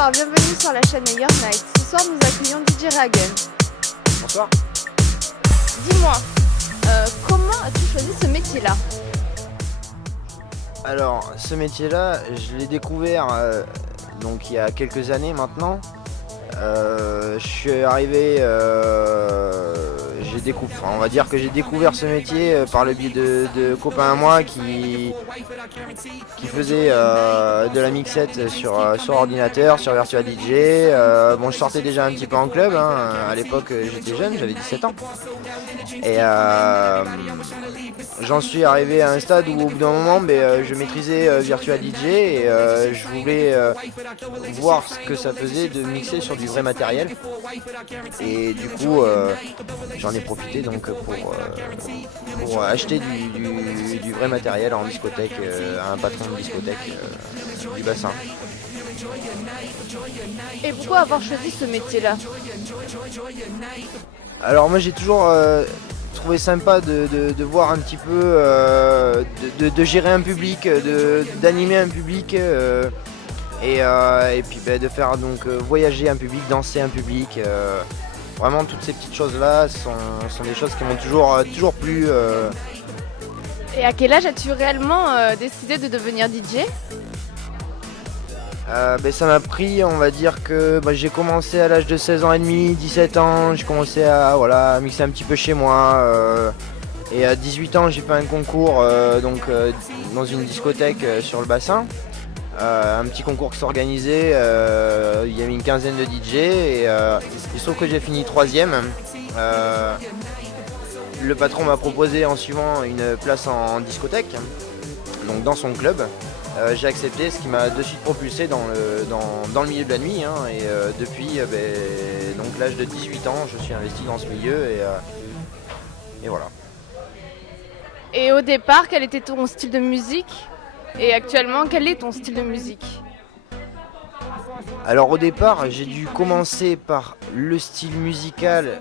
Bonsoir, bienvenue sur la chaîne Your Night. Ce soir, nous accueillons DJ Ragen. Bonsoir. Dis-moi, comment as-tu choisi ce métier-là? Alors, ce métier-là, je l'ai découvert donc il y a quelques années maintenant. Je suis arrivé, on va dire que j'ai découvert ce métier par le biais de copains à moi qui faisaient de la mixette sur ordinateur, sur Virtua DJ. Bon, je sortais déjà un petit peu en club, hein. À l'époque j'étais jeune, j'avais 17 ans. Et j'en suis arrivé à un stade où au bout d'un moment je maîtrisais Virtua DJ et je voulais voir ce que ça faisait de mixer sur du vrai matériel. Et du coup j'en ai profité donc pour acheter du vrai matériel en discothèque à un patron de discothèque du bassin. Et pourquoi avoir choisi ce métier-là? Alors moi j'ai toujours trouvé sympa de voir un petit peu, de gérer un public, d'animer un public et puis de faire donc voyager un public, danser un public. Vraiment toutes ces petites choses là sont des choses qui m'ont toujours plu. Et à quel âge as-tu réellement décidé de devenir DJ? Ça m'a pris, on va dire que j'ai commencé à l'âge de 16 ans et demi, 17 ans, j'ai commencé à mixer un petit peu chez moi. Et à 18 ans j'ai fait un concours dans une discothèque sur le bassin. Un petit concours qui s'organisait, il y avait une quinzaine de DJ et il se trouve que j'ai fini 3ème. Le patron m'a proposé en suivant une place en discothèque, donc dans son club. J'ai accepté, ce qui m'a de suite propulsé dans le milieu de la nuit, hein, et depuis donc l'âge de 18 ans je suis investi dans ce milieu et voilà. Et au départ, quel était ton style de musique? Et actuellement, quel est ton style de musique? Alors au départ j'ai dû commencer par le style musical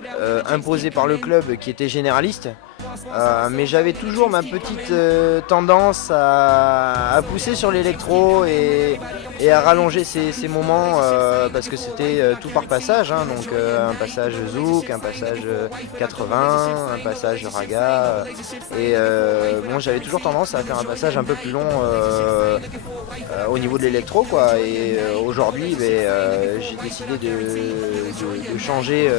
imposé par le club qui était généraliste. Mais j'avais toujours ma petite tendance à pousser sur l'électro et à rallonger ces moments parce que c'était tout par passage, hein, donc un passage zouk, un passage 80, un passage raga et j'avais toujours tendance à faire un passage un peu plus long au niveau de l'électro quoi. Et aujourd'hui j'ai décidé de changer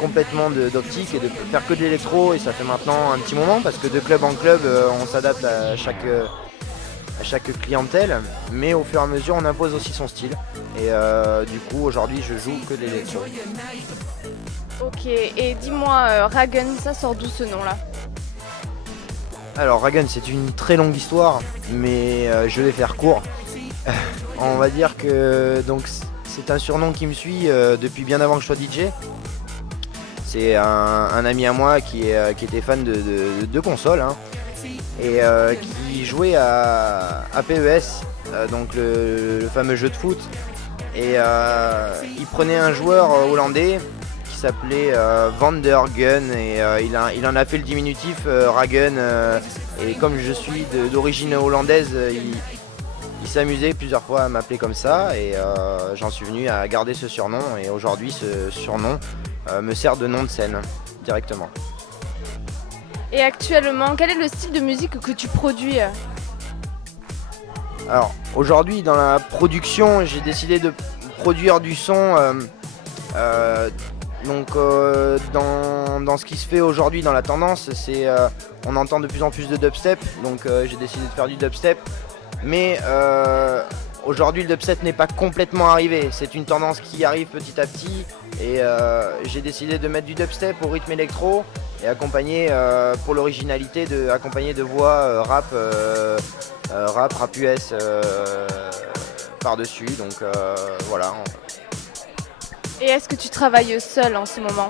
complètement d'optique et de faire que de l'électro, et ça fait maintenant un petit moment parce que de club en club on s'adapte à chaque clientèle, mais au fur et à mesure on impose aussi son style et du coup aujourd'hui je joue que de l'électro. Ok, et dis-moi, Ragen, ça sort d'où ce nom-là? Alors Ragen, c'est une très longue histoire, mais je vais faire court. On va dire que donc c'est un surnom qui me suit depuis bien avant que je sois DJ. C'est un ami à moi qui était fan de consoles, hein, et qui jouait à PES, donc le fameux jeu de foot. Et il prenait un joueur hollandais qui s'appelait Van der Gun et il en a fait le diminutif Ragen. Et comme je suis d'origine hollandaise, il s'amusait plusieurs fois à m'appeler comme ça et j'en suis venu à garder ce surnom, et aujourd'hui ce surnom me sert de nom de scène directement. Et actuellement, quel est le style de musique que tu produis? Alors aujourd'hui dans la production j'ai décidé de produire du son dans ce qui se fait aujourd'hui dans la tendance, c'est on entend de plus en plus de dubstep, donc j'ai décidé de faire du dubstep, mais aujourd'hui le dubstep n'est pas complètement arrivé, c'est une tendance qui arrive petit à petit et j'ai décidé de mettre du dubstep au rythme électro et accompagner pour l'originalité accompagner de voix rap US par-dessus, donc voilà. Et est-ce que tu travailles seul en ce moment?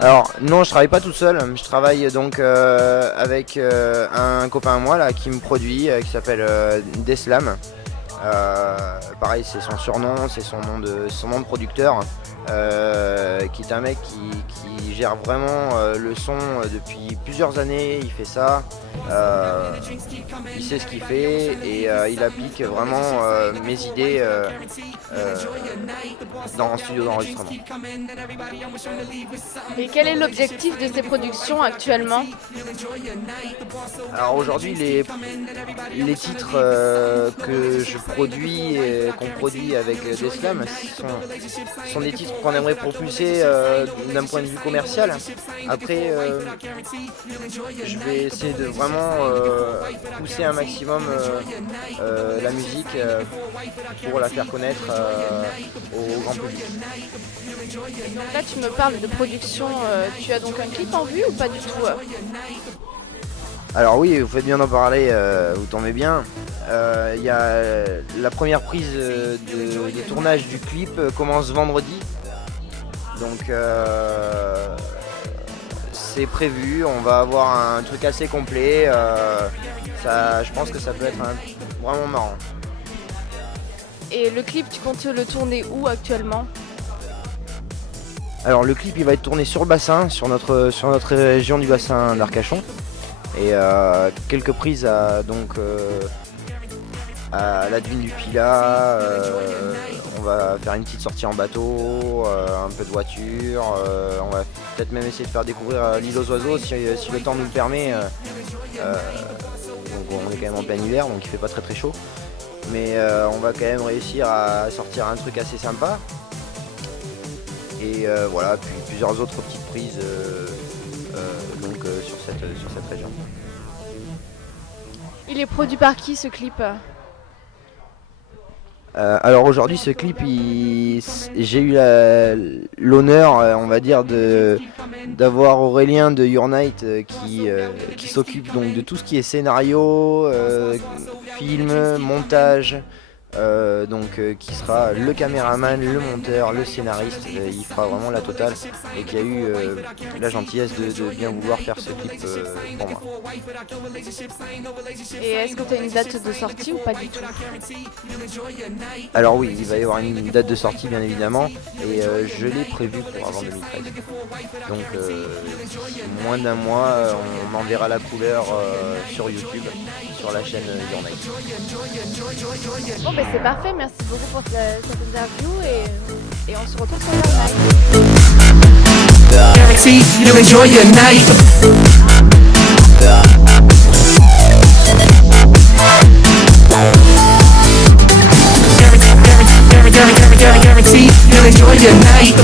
Alors non, je travaille pas tout seul, je travaille donc avec un copain à moi là qui me produit, qui s'appelle Deslam. Pareil, c'est son surnom, c'est son nom de producteur. qui est un mec qui gère vraiment le son depuis plusieurs années. Il fait ça, il sait ce qu'il fait et il applique vraiment mes idées dans un studio d'enregistrement. Et quel est l'objectif de ces productions actuellement? Alors aujourd'hui, les titres que je produis et qu'on produit avec Deslam sont des titres qu'on aimerait propulser d'un point de vue commercial. Après, je vais essayer de vraiment pousser un maximum la musique pour la faire connaître au grand public. Là, tu me parles de production. Tu as donc un clip en vue ou pas du tout? Alors oui, vous faites bien d'en parler, vous tombez bien. Y a la première prise de tournage du clip commence vendredi. Donc c'est prévu, on va avoir un truc assez complet. Je pense que ça peut être vraiment marrant. Et le clip, tu comptes le tourner où actuellement? Alors le clip il va être tourné sur le bassin, sur notre région du bassin d'Arcachon. Et quelques prises à la dune du Pilat. On va faire une petite sortie en bateau, un peu de voiture. On va peut-être même essayer de faire découvrir l'île aux oiseaux si le temps nous le permet. Donc on est quand même en plein hiver, donc il fait pas très très chaud. Mais on va quand même réussir à sortir un truc assez sympa. Et voilà, puis plusieurs autres petites prises sur cette région. Il est produit par qui ce clip? Alors aujourd'hui ce clip, j'ai eu l'honneur, on va dire, d'avoir Aurélien de Your Night qui s'occupe donc de tout ce qui est scénario, film, montage. Qui sera le caméraman, le monteur, le scénariste, il fera vraiment la totale et qui a eu la gentillesse de bien vouloir faire ce clip pour moi. Et est-ce que tu as une date de sortie ou pas du tout? Alors oui, il va y avoir une date de sortie bien évidemment et je l'ai prévu pour avant 2013. Donc moins d'un mois, on enverra la couleur sur YouTube, sur la chaîne Your Night. Bon ben c'est parfait, merci beaucoup pour cette interview et on se retrouve sur Your Night. Guarantee you'll enjoy your night. Guarantee you'll enjoy your night.